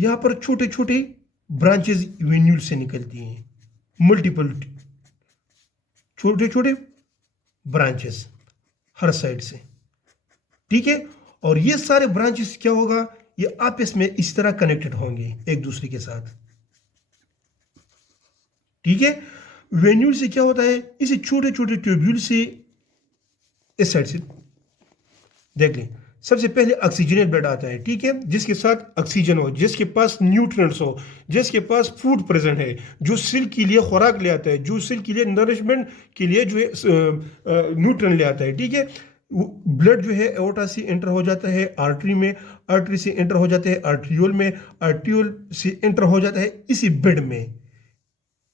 यहाँ पर छोटे छोटे ब्रांचेस वेन्यूल से निकलती हैं, मल्टीपल छोटे छोटे ब्रांचेस हर साइड से, ठीक है। और ये सारे ब्रांचेस क्या होगा, ये आपस में इस तरह कनेक्टेड होंगे एक दूसरे के साथ, ठीक है। वेन्यूल से क्या होता है, इसे छोटे छोटे ट्यूब्यूल से इस साइड से देख लें। सबसे पहले ऑक्सीजनेट ब्लड आता है, ठीक है, जिसके साथ ऑक्सीजन हो, जिसके पास न्यूट्रिएंट्स हो, जिसके पास फूड प्रेजेंट है, जो सेल के लिए खुराक ले आता है, जो सेल के लिए नरिशमेंट के लिए जो है न्यूट्रिएंट ले आता है, ठीक है। ब्लड जो है एओर्टा से एंटर हो जाता है आर्टरी में, आर्टरी से एंटर हो जाता है आर्ट्रियोल में, आर्ट्रियोल से एंटर हो जाता है इसी बेड में।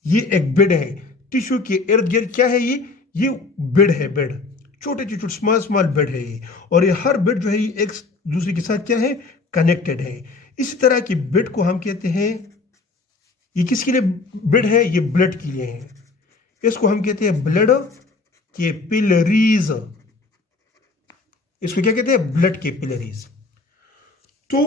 ये एक बेड है, टिश्यू के इर्द गिर्द क्या है, ये बेड है, बेड छोटे छोटे स्मॉल स्मॉल बेड है ये। और ये हर बेड जो है ये एक दूसरे के साथ क्या है, कनेक्टेड है। इसी तरह की बेड को हम कहते हैं, ये किसके लिए बेड है, ये ब्लड के लिए है। इसको हम कहते हैं ब्लड कैपिलरीज, इसको क्या कहते हैं, ब्लड कैपिलरीज। तो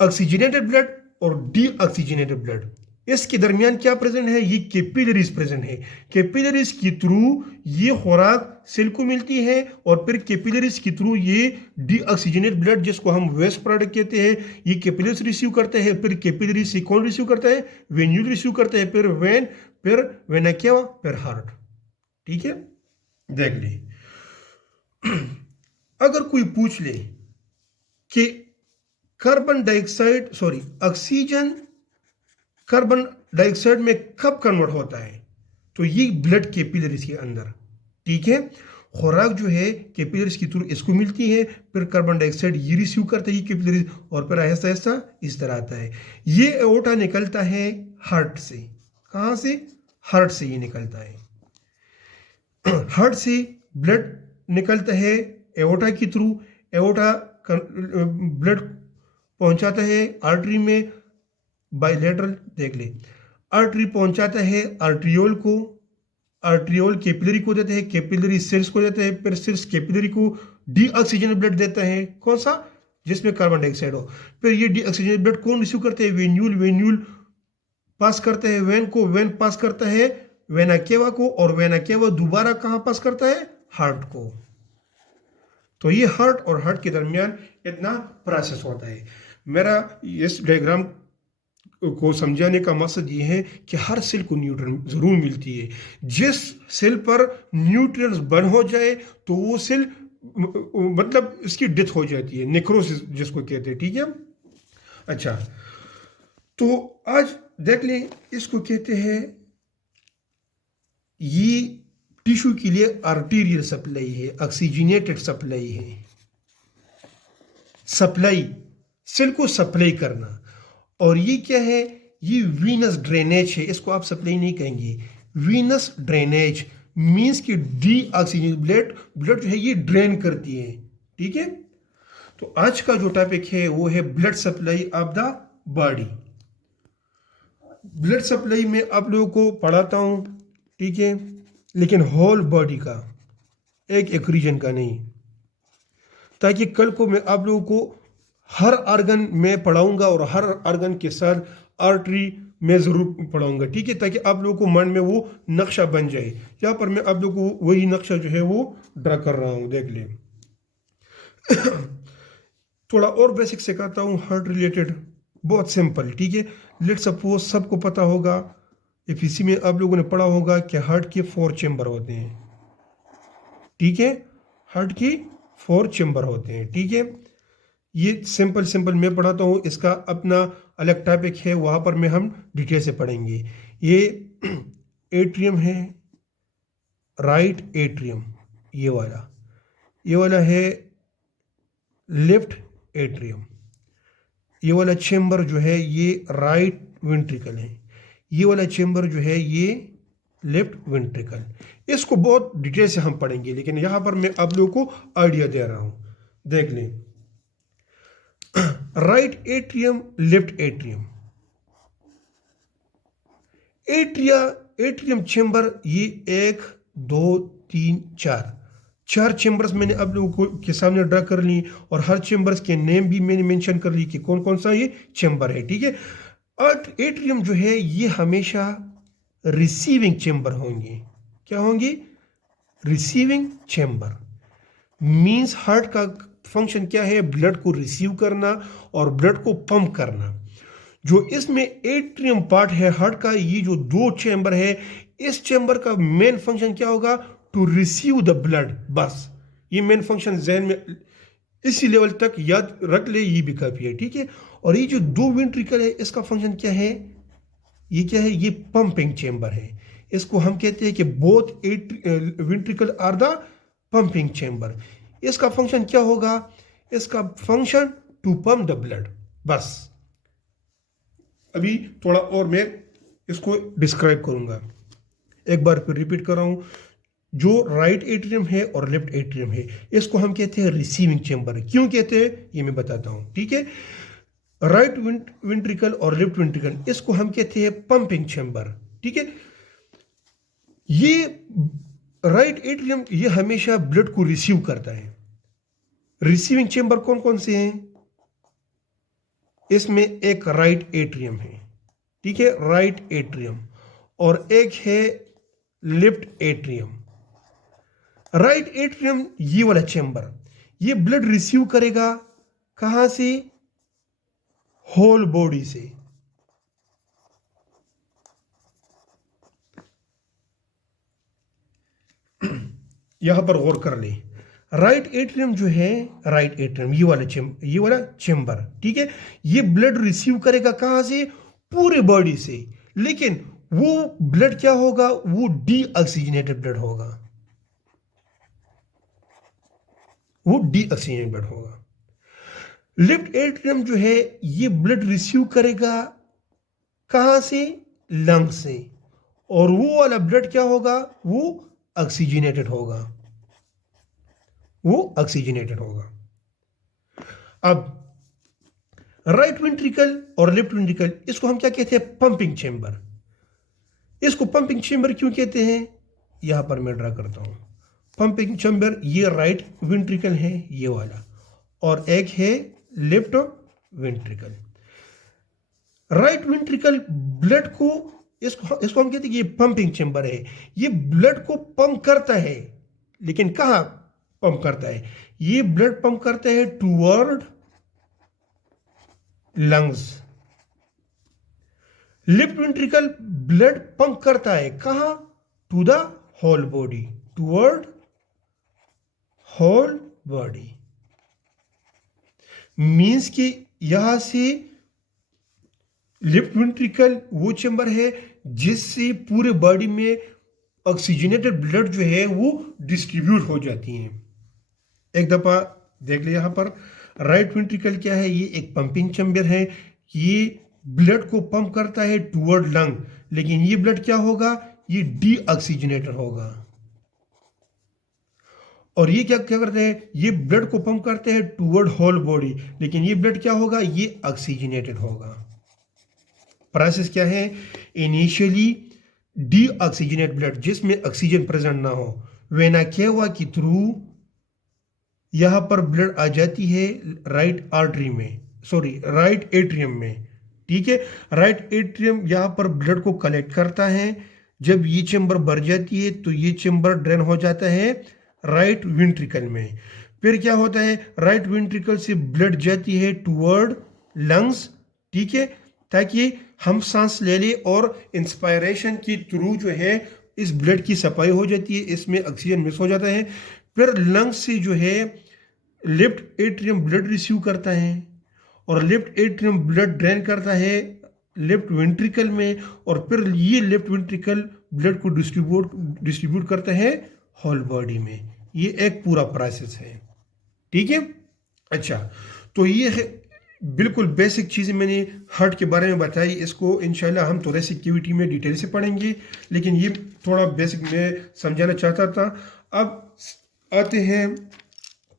ऑक्सीजनेटेड ब्लड और डीऑक्सीजनेटेड ब्लड, इसके दरमियान क्या प्रेजेंट है, ये कैपिलरीज प्रेजेंट है। कैपिलरीज के थ्रू ये खुराक सेल को मिलती है, और फिर कैपिलरीज के थ्रू ये डीऑक्सीजनेट ब्लड, जिसको हम वेस्ट प्रोडक्ट कहते हैं, ये कैपिलरीज रिसीव करते हैं। फिर कैपिलरीज से कौन रिसीव करता है, वेन्यूल रिसीव करता है, फिर वेन, फिर वेना क्या, फिर हार्ट, ठीक है। देख ले, अगर कोई पूछ ले कि carbon dioxide sorry oxygen carbon dioxide में कब कन्वर्ट होता है, तो ये ब्लड कैपिलरीज के अंदर, ठीक है। खुराक जो है कैपिलरीज के थ्रू इसको मिलती है, फिर कार्बन डाइऑक्साइड ये रिसीव करता है ये कैपिलरीज, और फिर आहिस्ता आहिस्ता इस तरह आता है। ये एओर्टा निकलता है हार्ट से, कहाँ से, हार्ट से ये निकलता है। हार्ट से ब्लड निकलता है एओर्टा के थ्रू, एओर्टा ब्लड पहुंचाता है आर्टरी में, बायलेटरल देख ले, आर्टरी पहुंचाता है आर्ट्रियोल को, आर्ट्रियोल कैपिलरी को देता है, कैपिलरी सेल्स को देता है, फिर सेल्स कैपिलरी को डीऑक्सीजनेटेड ब्लड देता है, कौन सा, जिसमें कार्बन डाइऑक्साइड हो। फिर ये डीऑक्सीजनेटेड ब्लड कौन रिसीव करते हैं, वेन्यूल, वेन्यूल पास करता है वेन को, वेन पास करता है वेना केवा को, और वेना केवा दोबारा कहाँ पास करता है, हार्ट को। तो ये हार्ट और हार्ट के दरमियान इतना प्रोसेस होता है। मेरा इस डायग्राम को समझाने का मकसद ये है कि हर सेल को न्यूट्रिएंट जरूर मिलती है। जिस सेल पर न्यूट्रिएंट्स बर्न हो जाए तो वो सेल मतलब इसकी डेथ हो जाती है, नेक्रोसिस जिसको कहते हैं, ठीक है। अच्छा, तो आज देख लें, इसको कहते हैं, ये टिश्यू के लिए आर्टीरियल सप्लाई है, ऑक्सीजनेटेड सप्लाई है, सप्लाई, सेल को सप्लाई करना। और ये क्या है, ये वीनस ड्रेनेज है, इसको आप सप्लाई नहीं कहेंगे, वीनस ड्रेनेज मींस कि डीऑक्सीजनेटेड ब्लड जो है ये ड्रेन करती है, ठीक है। तो आज का जो टॉपिक है वो है blood supply of the body. Blood supply में आप लोगों को पढ़ाता हूं, ठीक है, लेकिन होल बॉडी का, एक रीजन का नहीं, ताकि कल को मैं आप लोगों को हर ऑर्गन में पढ़ाऊंगा और हर ऑर्गन के साथ आर्टरी में ज़रूर पढ़ाऊंगा, ठीक है, ताकि आप लोगों को मन में वो नक्शा बन जाए। यहाँ पर मैं आप लोगों को वही नक्शा जो है वो ड्रा कर रहा हूँ, देख लें। थोड़ा और बेसिक सिखाता हूँ, हार्ट रिलेटेड, बहुत सिंपल, ठीक है। लेट सपोज सबको पता होगा, इसी में आप लोगों ने पढ़ा होगा कि हार्ट के 4 चेंबर होते हैं, ठीक है, हार्ट की 4 चेंबर होते हैं, ठीक है। ये सिंपल मैं पढ़ाता हूँ, इसका अपना अलग टॉपिक है, वहाँ पर मैं हम डिटेल से पढ़ेंगे। ये एट्रियम है, राइट एट्रियम, ये वाला है लेफ्ट एट्रियम, ये वाला चेंबर जो है ये राइट वेंट्रिकल है, ये वाला चेंबर जो है ये लेफ्ट वेंट्रिकल। इसको बहुत डिटेल से हम पढ़ेंगे, लेकिन यहाँ पर मैं आप लोगों को आइडिया दे रहा हूँ, देख लें। Right atrium, left atrium, atrium chamber, ये 1 2 3 4 4 चेंबर्स मैंने आप लोगों को के सामने ड्रा कर ली और हर चेंबर्स के नेम भी मैंने मेंशन कर ली कि कौन कौन सा ये चेंबर है, ठीक है। एट्रियम जो है ये हमेशा रिसीविंग चेंबर होंगे। क्या होंगे? Receiving chamber. मींस हार्ट का फंक्शन क्या है? ब्लड को रिसीव करना और ब्लड को पंप करना। जो इसमें एट्रियम पार्ट है हार्ट का, ये जो 2 चेंबर है, इस चेंबर का मेन फंक्शन क्या होगा? To receive the blood. बस ये मेन फंक्शन जहन में इसी लेवल तक याद रख ले, ये भी काफी है, ठीक है। और ये जो 2 वेंट्रिकल है, इसका फंक्शन क्या है? ये क्या है? ये पंपिंग चेंबर है। इसको हम कहते हैं कि both ventricle are the pumping chamber. इसका फंक्शन क्या होगा? इसका function to pump the blood. बस अभी थोड़ा और मैं इसको डिस्क्राइब करूंगा। एक बार फिर रिपीट कर रहा हूं, जो राइट एट्रियम है और लेफ्ट एट्रियम है, इसको हम कहते हैं रिसीविंग चेंबर। क्यों कहते हैं ये मैं बताता हूं, ठीक है। राइट वेंट्रिकल और लेफ्ट वेंट्रिकल, इसको हम कहते हैं पंपिंग चेंबर, ठीक है। ये राइट एट्रियम ये हमेशा ब्लड को रिसीव करता है। रिसीविंग चेंबर कौन कौन से हैं? इसमें एक राइट एट्रियम है, ठीक है, राइट एट्रियम, और एक है लेफ्ट एट्रियम। राइट एट्रियम ये वाला चेंबर, ये ब्लड रिसीव करेगा कहां से? होल बॉडी से। यहां पर गौर कर ले, राइट एट्रियम जो है, राइट एट्रियम ये वाला चेंबर, ठीक है, ये ब्लड रिसीव करेगा कहां से? पूरे बॉडी से। लेकिन वो ब्लड क्या होगा? वो डीऑक्सीजनेटेड ब्लड होगा, वो डीऑक्सीजनेटेड ब्लड होगा। लेफ्ट एट्रियम जो है, ये ब्लड रिसीव करेगा कहां से? लंग से। और वो वाला ब्लड क्या होगा? वो ऑक्सीजनेटेड होगा, वो ऑक्सीजनेटेड होगा। अब राइट वेंट्रिकल और लेफ्ट वेंट्रिकल, इसको हम क्या कहते हैं? Pumping chamber. इसको पंपिंग चेंबर क्यों कहते हैं? यहां पर मैं ड्रा करता हूं। पंपिंग चेंबर, ये राइट वेंट्रिकल है ये वाला, और एक है left ventricle. Right ventricle blood को, इसको हम कहते हैं कि ये पंपिंग चेंबर है। ये ब्लड को पंप करता है, लेकिन कहां पंप करता है? ये ब्लड पंप करता है toward lungs. Left ventricle blood pump करता है कहां? To the whole body, toward whole body. Means कि यहां से लेफ्ट वेंट्रिकल वो चेंबर है जिससे पूरे बॉडी में ऑक्सीजनेटेड ब्लड जो है वो डिस्ट्रीब्यूट हो जाती है। एक दफा देख ले, यहां पर राइट वेंट्रिकल क्या है? ये एक पंपिंग चेंबर है, ये ब्लड को पंप करता है टूवर्ड लंग, लेकिन ये ब्लड क्या होगा? ये डीऑक्सीजनेटेड होगा। और ये क्या क्या करते हैं? ये ब्लड को पंप करते हैं टूवर्ड होल बॉडी, लेकिन ये ब्लड क्या होगा? ये ऑक्सीजनेटेड होगा। प्रोसेस क्या है? इनिशियली डीऑक्सीजनेट ब्लड, जिसमें ऑक्सीजन प्रेजेंट ना हो, वेना केवा के थ्रू यहां पर ब्लड आ जाती है राइट आर्टरी में, सॉरी राइट एट्रियम में, ठीक है। राइट एट्रियम यहां पर ब्लड को कलेक्ट करता है। जब ये चेंबर भर जाती है तो ये चेंबर ड्रेन हो जाता है राइट वेंट्रिकल में। फिर क्या होता है? राइट वेंट्रिकल से ब्लड जाती है टूवर्ड लंग्स, ठीक है, ताकि हम सांस ले ले, और इंस्पायरेशन की थ्रू जो है इस ब्लड की सफाई हो जाती है, इसमें ऑक्सीजन मिक्स हो जाता है। फिर लंग्स से जो है लेफ्ट एट्रियम ब्लड रिसीव करता है, और लेफ्ट एट्रियम ब्लड ड्रेन करता है लेफ्ट वेंट्रिकल में, और फिर ये लेफ्ट वेंट्रिकल ब्लड को डिस्ट्रीब्यूट करता है होल बॉडी में। ये एक पूरा प्रोसेस है, ठीक है। अच्छा, तो ये है बिल्कुल बेसिक चीज़ें मैंने हार्ट के बारे में बताई। इसको इंशाल्लाह हम थोरेसिक कैविटी में डिटेल से पढ़ेंगे, लेकिन ये थोड़ा बेसिक मैं समझाना चाहता था। अब आते हैं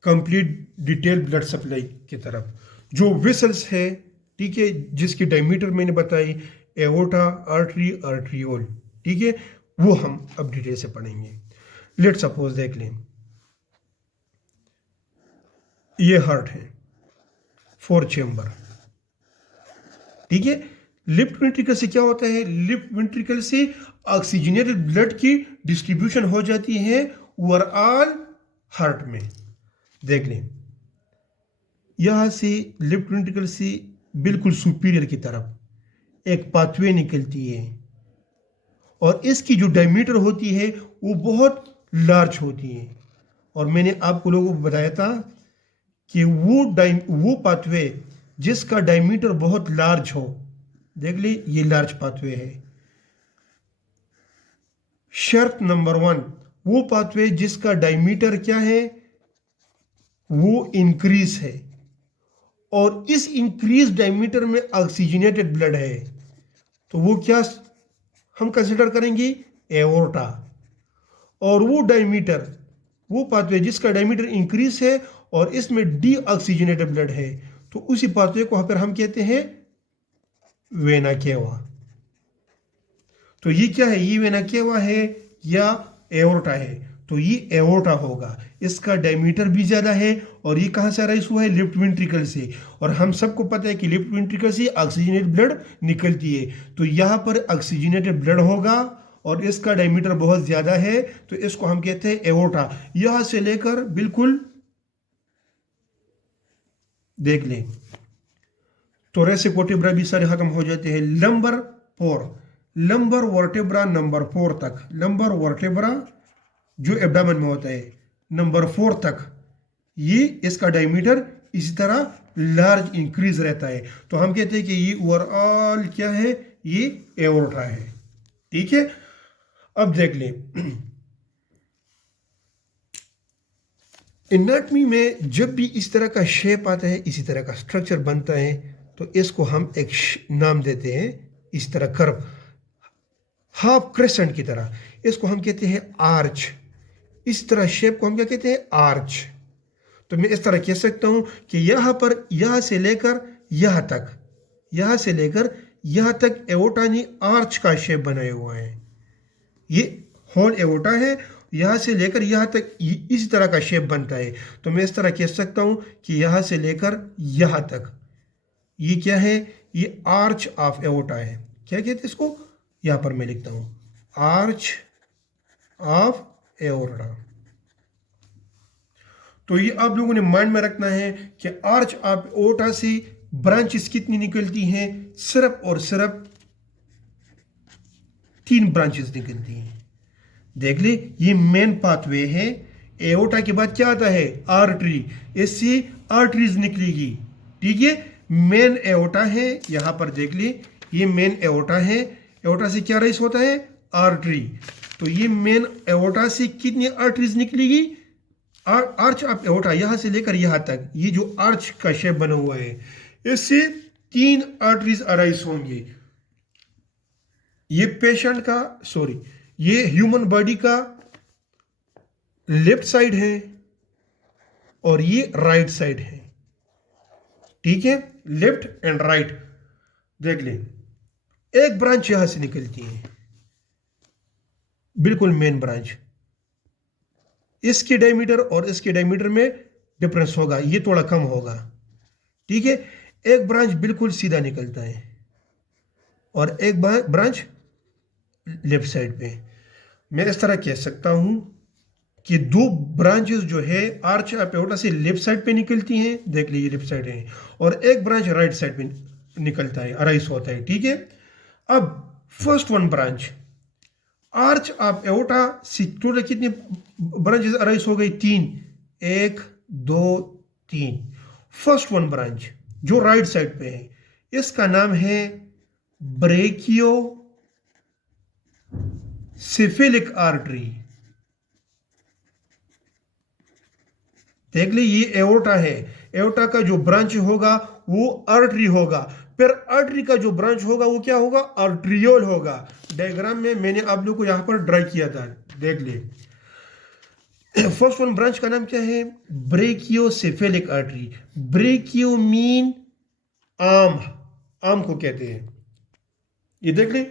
कंप्लीट डिटेल ब्लड सप्लाई की तरफ। जो वेसल्स है, ठीक है, जिसकी डायमीटर मैंने बताई, एओर्टा, आर्टरी, आर्ट्रियोल, ठीक है, वो हम अब डिटेल से पढ़ेंगे। लेट सपोज देख लें, ये हार्ट है, 4 चेम्बर। ठीक है, लेफ्ट वेंट्रिकल से क्या होता है, लेफ्ट वेंट्रिकल से ऑक्सीजनेटेड ब्लड की डिस्ट्रीब्यूशन हो जाती है ओवरऑल हार्ट में। देख लें, यहां से लेफ्ट वेंट्रिकल से बिल्कुल सुपीरियर की तरफ एक पाथवे निकलती है, और इसकी जो डायमीटर होती है वो बहुत लार्ज होती है। और मैंने आपको लोगों को बताया था कि वो पाथवे जिसका डायमीटर बहुत लार्ज हो, देख ली ये लार्ज पाथवे है। शर्त नंबर 1, वो पाथवे जिसका डायमीटर क्या है, वो इंक्रीज है, और इस इंक्रीज डायमीटर में ऑक्सीजनेटेड ब्लड है, तो वो क्या हम कंसिडर करेंगे, एओर्टा। और वो डायमीटर, वो पाथवे जिसका डायमीटर इंक्रीज है और इसमें डी ऑक्सीजनेटेड ब्लड है, तो उसी पाथवे को फिर हम कहते हैं वेना केवा। तो ये क्या है, ये वेना केवा है या एओर्टा है, तो ये एओर्टा होगा। इसका डायमीटर भी ज्यादा है, और ये कहां से अराइज हुआ है, लेफ्ट वेंट्रिकल से। और हम सबको पता है कि लेफ्ट वेंट्रिकल से ऑक्सीजनेटेड ब्लड निकलती है, तो यहां पर ऑक्सीजनेटेड ब्लड होगा और इसका डायमीटर बहुत ज्यादा है, तो इसको हम कहते हैं एओर्टा। यहां से लेकर बिल्कुल देख लें, थोरेसिक वर्टेब्रा भी सारे खत्म हो जाते हैं। लंबर वर्टेब्रा नंबर 4 तक, लंबर वर्टेब्रा जो एब्डामन में होता है नंबर 4 तक, ये इसका डायमीटर इसी तरह लार्ज इंक्रीज रहता है, तो हम कहते हैं कि ये ओवरऑल क्या है, ये एओर्टा है। ठीक है, अब देख लें, एनाटॉमी में जब भी इस तरह का शेप आता है, इसी तरह का स्ट्रक्चर बनता है, तो इसको हम एक नाम देते हैं, इस तरह कर्व, हाफ क्रेसेंट की तरह, इसको हम कहते हैं आर्च। इस तरह शेप को हम क्या कहते हैं, आर्च। तो मैं इस तरह कह सकता हूं कि यहां पर, यहां से लेकर यहां तक, यहां से लेकर यहां तक एओर्टा ने आर्च का शेप बनाया हुआ है। ये होल एओर्टा है, यहां से लेकर यहां तक इस तरह का शेप बनता है। तो मैं इस तरह कह सकता हूं कि यहां से लेकर यहां तक ये क्या है, ये आर्च ऑफ एओर्टा है। क्या कहते हैं इसको, यहां पर मैं लिखता हूं, आर्च ऑफ एओर्टा। तो ये आप लोगों ने माइंड में रखना है कि आर्च ऑफ एओर्टा से ब्रांचेस कितनी निकलती हैं, सिर्फ और सिर्फ 3 ब्रांचेस निकलती हैं। देख ले, ये मेन पाथवे है, एओर्टा के बाद क्या आता है, आर्टरी, इससे आर्टरीज निकलेगी। ठीक है, मेन एओर्टा है, यहां पर देख ले, ये मेन एओर्टा है, एओर्टा से क्या राइज होता है, आर्टरी। तो ये मेन एओर्टा से कितनी आर्टरीज निकलेगी, आर्च ऑफ एओर्टा, यहां से लेकर यहां तक, ये जो आर्च का शेप बना हुआ है, इससे 3 आर्टरीज अराइज होंगी। ये पेशेंट का, सॉरी, ये ह्यूमन बॉडी का लेफ्ट साइड है और ये राइट साइड है। ठीक है, लेफ्ट एंड राइट। देख लें, एक ब्रांच यहां से निकलती है, बिल्कुल मेन ब्रांच, इसके डायमीटर और इसके डायमीटर में डिफरेंस होगा, ये थोड़ा कम होगा। ठीक है, एक ब्रांच बिल्कुल सीधा निकलता है और एक ब्रांच लेफ्ट साइड पे। मैं इस तरह कह सकता हूं कि 2 ब्रांचेस जो है आर्च ऑफ एओर्टा से लेफ्ट साइड पे निकलती हैं, देख लीजिए लेफ्ट साइड है, और एक ब्रांच राइट साइड पे निकलता है, अराइज होता है। ठीक है, अब first 1 branch arch of aorta से टोटल कितनी ब्रांचेस अराइज हो गई, 3, 1 2 3। फर्स्ट 1 ब्रांच जो राइट साइड पे है, इसका नाम है ब्रेकियो सिफिलिक आर्टरी। देख ली, ये एओर्टा है, एओर्टा का जो ब्रांच होगा वो आर्टरी होगा, फिर आर्टरी का जो ब्रांच होगा वो क्या होगा, आर्ट्रियोल होगा। डायग्राम में मैंने आप लोग को यहां पर ड्रा किया था, देख ले। फर्स्ट 1 ब्रांच का नाम क्या है, brachiocephalic artery. Brachio mean arm, arm को कहते हैं, ये देख ले,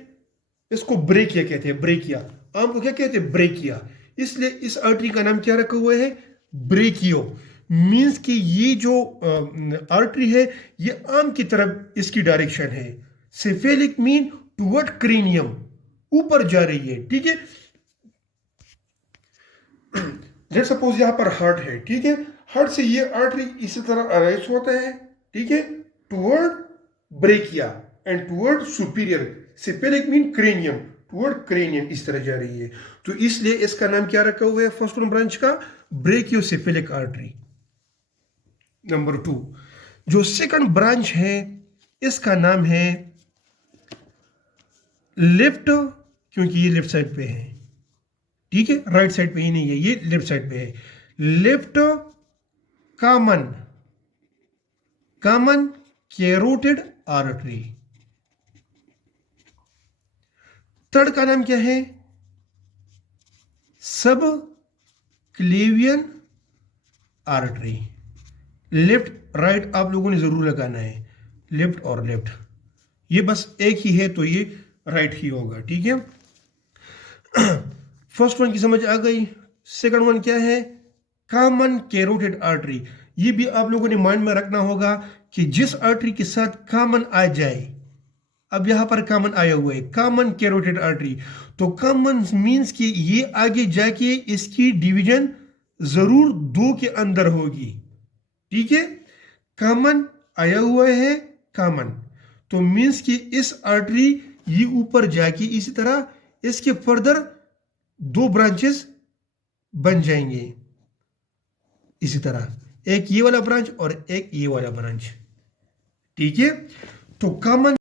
इसको ब्रेकिया कहते हैं, ब्रेकिया। आर्म को क्या कहते हैं, ब्रेकिया। इसलिए इस आर्टरी का नाम क्या रखा हुआ है, ब्रेकियो। मीन्स कि ये जो आर्टरी है ये आर्म की तरफ इसकी डायरेक्शन है। सेफेलिक मीन टुवर्ड क्रेनियम, ऊपर जा रही है, ठीक है। लेट्स सपोज यहां पर हार्ट है, ठीक है। हार्ट से ये आर्टरी इसी तरह अराइज होता है, ठीक है, toward brachia and toward superior. Cephalic mean cranium, toward cranium इस तरह जा रही है। तो इसलिए इसका नाम क्या रखा हुआ है फर्स्ट ब्रांच का? Brachiocephalic artery. नंबर 2, जो सेकंड ब्रांच है इसका नाम है लेफ्ट, क्योंकि ये लेफ्ट साइड पे है, ठीक है, राइट साइड पे ही नहीं है, ये लेफ्ट साइड पे है। Left common carotid artery. Third का नाम क्या है? सब क्लेवियन आर्टरी। लेफ्ट राइट आप लोगों ने जरूर लगाना है, लेफ्ट और लेफ्ट, ये बस एक ही है तो ये राइट ही होगा, ठीक है। फर्स्ट वन की समझ आ गई। सेकंड वन क्या है? Common carotid artery. ये भी आप लोगों ने माइंड में रखना होगा कि जिस आर्टरी के साथ कॉमन आ जाए, अब यहां पर कॉमन आया हुआ है, कॉमन कैरोटिड आर्टरी, तो कॉमन मींस कि ये आगे जाके इसकी डिवीजन जरूर 2 के अंदर होगी, ठीक है। कॉमन आया हुआ है, कॉमन, तो मींस कि इस आर्टरी ये ऊपर जाके इसी तरह इसके फर्दर 2 ब्रांचेस बन जाएंगे, इसी तरह एक ये वाला ब्रांच और एक ये वाला ब्रांच, ठीक है। तो कॉमन